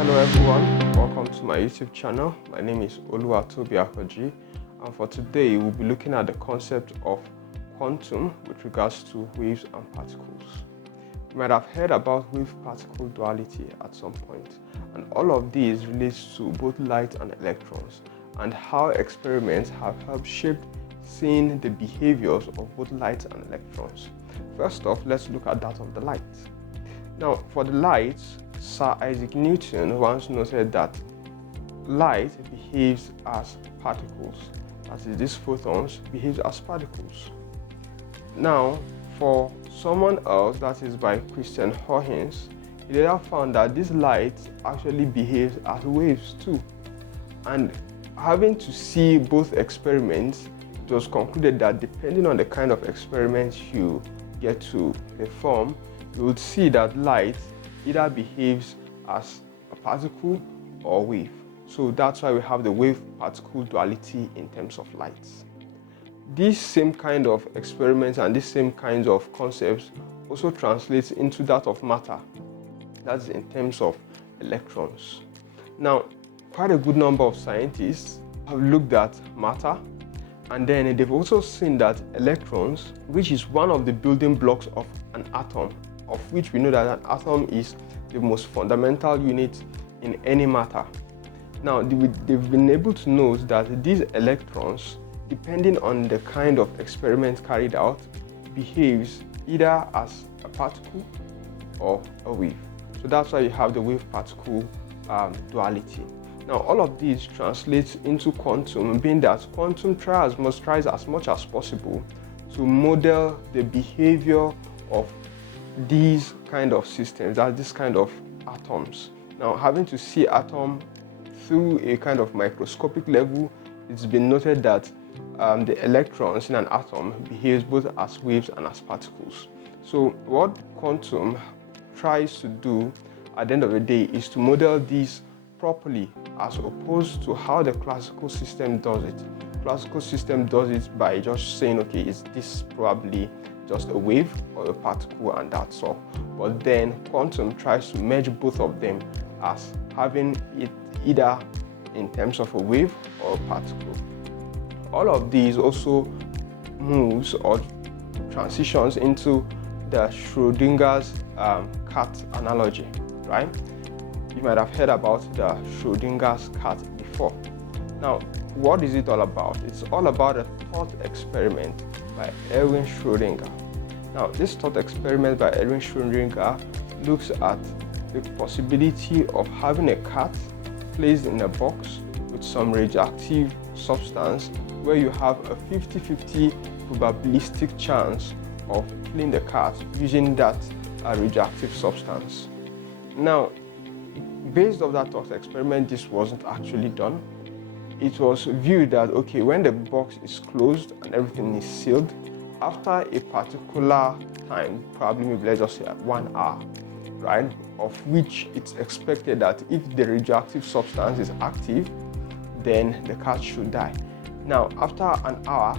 Hello everyone, welcome to my YouTube channel. My name is Oluwatobi Akoji, and for today we'll be looking at the concept of quantum with regards to waves and particles. You might have heard about wave-particle duality at some point, and all of these relates to both light and electrons and how experiments have helped shape seeing the behaviors of both light and electrons. First off, let's look at that of the light. Now, for the light, Sir Isaac Newton once noted that light behaves as particles, that is, these photons behave as particles. Now, for someone else, that is by Christian Huygens, he later found that this light actually behaves as waves too. And having to see both experiments, it was concluded that depending on the kind of experiments you get to perform, you would see that light either behaves as a particle or wave. So that's why we have the wave-particle duality in terms of light. These same kind of experiments and these same kinds of concepts also translates into that of matter. That's in terms of electrons. Now, quite a good number of scientists have looked at matter, and then they've also seen that electrons, which is one of the building blocks of an atom, of which we know that an atom is the most fundamental unit in any matter. Now, they've been able to note that these electrons, depending on the kind of experiment carried out, behaves either as a particle or a wave. So that's why you have the wave-particle duality. Now, all of these translates into quantum, being that quantum tries as much as possible to model the behavior of these kind of systems, that this kind of atoms. Now, having to see atom through a kind of microscopic level, it's been noted that the electrons in an atom behaves both as waves and as particles. So what quantum tries to do at the end of the day is to model these properly, as opposed to how the classical system does it. Classical system does it by just saying, okay, is this probably just a wave or a particle, and that's all. But then quantum tries to merge both of them as having it either in terms of a wave or a particle. All of these also moves or transitions into the Schrödinger's cat analogy, right? You might have heard about the Schrödinger's cat before. Now, what is it all about? It's all about a thought experiment by Erwin Schrödinger. Now, this thought experiment by Erwin Schrödinger looks at the possibility of having a cat placed in a box with some radioactive substance where you have a 50-50 probabilistic chance of killing the cat using that radioactive substance. Now, based on that thought experiment, this wasn't actually done. It was viewed that, okay, when the box is closed and everything is sealed, after a particular time, probably maybe let's just say 1 hour, right, of which it's expected that if the radioactive substance is active, then the cat should die. Now, after an hour,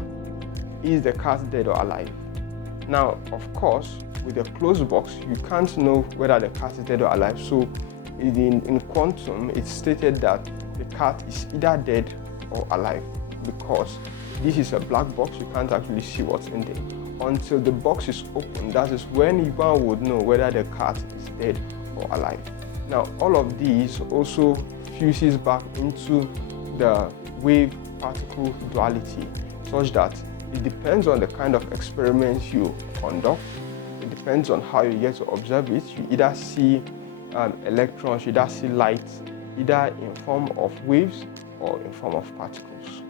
is the cat dead or alive? Now, of course, with a closed box, you can't know whether the cat is dead or alive. So in quantum, it's stated that the cat is either dead or alive, because this is a black box. You can't actually see what's in there. Until the box is open, that is when one would know whether the cat is dead or alive. Now, all of these also fuses back into the wave-particle duality, such that it depends on the kind of experiments you conduct. It depends on how you get to observe it. You either see electrons, you either see light, either in form of waves or in form of particles.